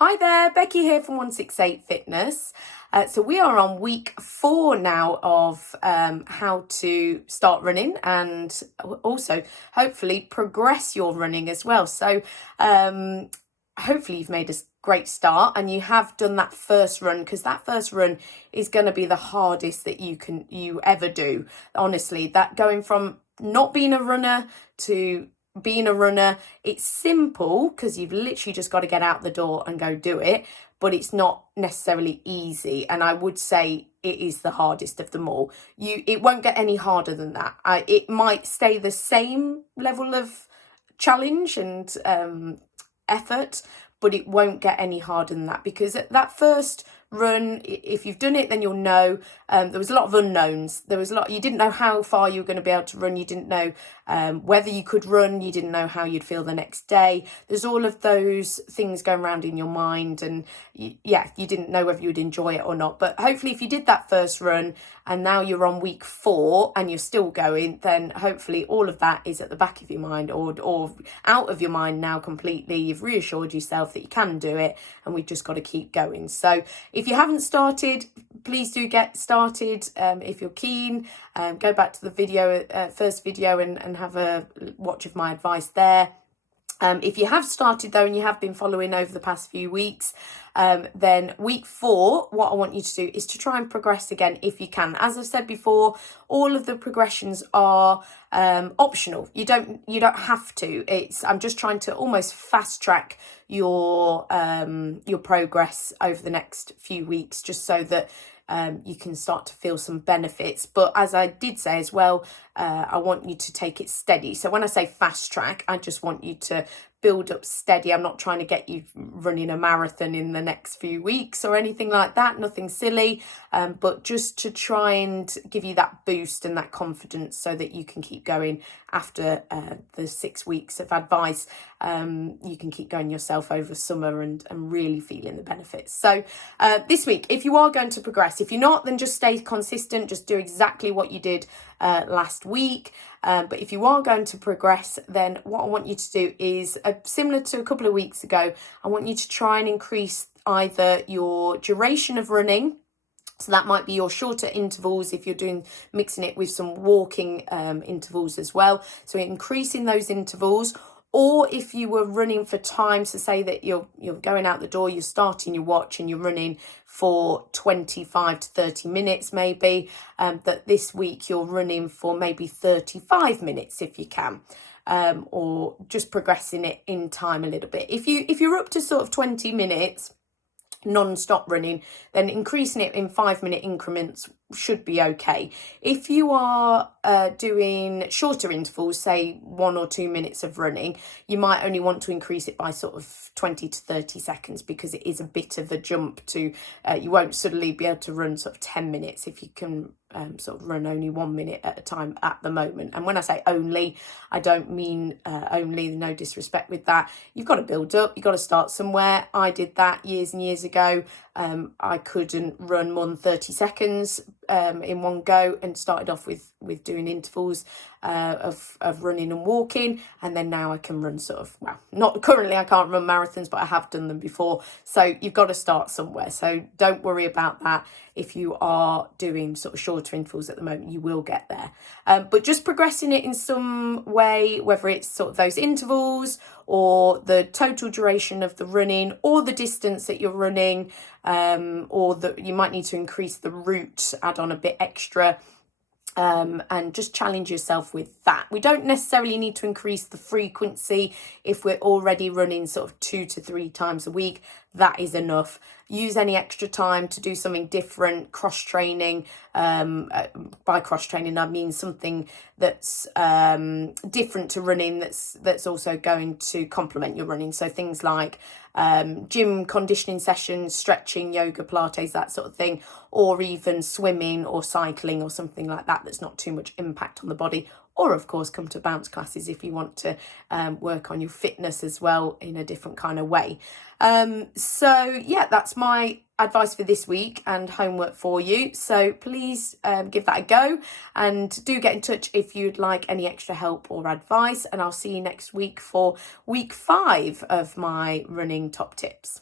Hi there, Becky here from 168 Fitness. So we are on week 4 now of how to start running and also hopefully progress your running as well. So hopefully you've made a great start and you have done that first run, because that first run is going to be the hardest that you ever do. Honestly, that going from not being a runner to being a runner, it's simple because you've literally just got to get out the door and go do it, but it's not necessarily easy, and I would say it is the hardest of them all. It won't get any harder than that. It might stay the same level of challenge and effort, but it won't get any harder than that, because at that first run, if you've done it, then you'll know there was a lot of unknowns. There was a lot, you didn't know how far you were going to be able to run, you didn't know whether you could run, you didn't know how you'd feel the next day. There's all of those things going around in your mind, and you didn't know whether you'd enjoy it or not. But hopefully if you did that first run and now you're on week 4 and you're still going, then hopefully all of that is at the back of your mind or out of your mind now completely. You've reassured yourself that you can do it, and we've just got to keep going. So if you haven't started, please do get started. If you're keen, go back to the video, first video, and have a watch of my advice there. If you have started though and you have been following over the past few weeks, then week 4, what I want you to do is to try and progress again if you can. As I've said before, all of the progressions are optional. You don't have to. I'm just trying to almost fast track your progress over the next few weeks, just so that you can start to feel some benefits. But as I did say as well, I want you to take it steady. So when I say fast track, I just want you to build up steady. I'm not trying to get you running a marathon in the next few weeks or anything like that, nothing silly, but just to try and give you that boost and that confidence so that you can keep going after the 6 weeks of advice. You can keep going yourself over summer and really feeling the benefits. So this week, if you are going to progress, if you're not, then just stay consistent, just do exactly what you did last week. But if you are going to progress, then what I want you to do is similar to a couple of weeks ago, I want you to try and increase either your duration of running. So that might be your shorter intervals if you're mixing it with some walking intervals as well. So increasing those intervals. Or if you were running for time, so say that you're going out the door, you're starting your watch and you're running for 25 to 30 minutes maybe, that this week you're running for maybe 35 minutes if you can, or just progressing it in time a little bit. If you're up to sort of 20 minutes non-stop running, then increasing it in 5-minute increments should be okay. If you are doing shorter intervals, say 1 or 2 minutes of running, you might only want to increase it by sort of 20 to 30 seconds, because it is a bit of a jump to you won't suddenly be able to run sort of 10 minutes if you can sort of run only 1 minute at a time at the moment. And when I say only, I don't mean only, no disrespect with that. You've got to build up, you've got to start somewhere. I did that years and years ago. I couldn't run more than 30 seconds in one go, and started off with doing intervals of running and walking, and then now I can run sort of, well, not currently, I can't run marathons, but I have done them before. So you've got to start somewhere, so don't worry about that. If you are doing sort of shorter intervals at the moment, you will get there, but just progressing it in some way, whether it's sort of those intervals or the total duration of the running or the distance that you're running, or that you might need to increase the route, add on a bit extra, and just challenge yourself with that. We don't necessarily need to increase the frequency. If we're already running sort of 2 to 3 times a week, that is enough. Use any extra time to do something different, cross-training. By cross-training, I mean something that's different to running, that's also going to complement your running. So things like gym conditioning sessions, stretching, yoga, Pilates, that sort of thing, or even swimming or cycling or something like that that's not too much impact on the body. Or of course come to bounce classes if you want to work on your fitness as well in a different kind of way. So yeah, that's my advice for this week and homework for you. So please give that a go, and do get in touch if you'd like any extra help or advice, and I'll see you next week for week 5 of my running top tips.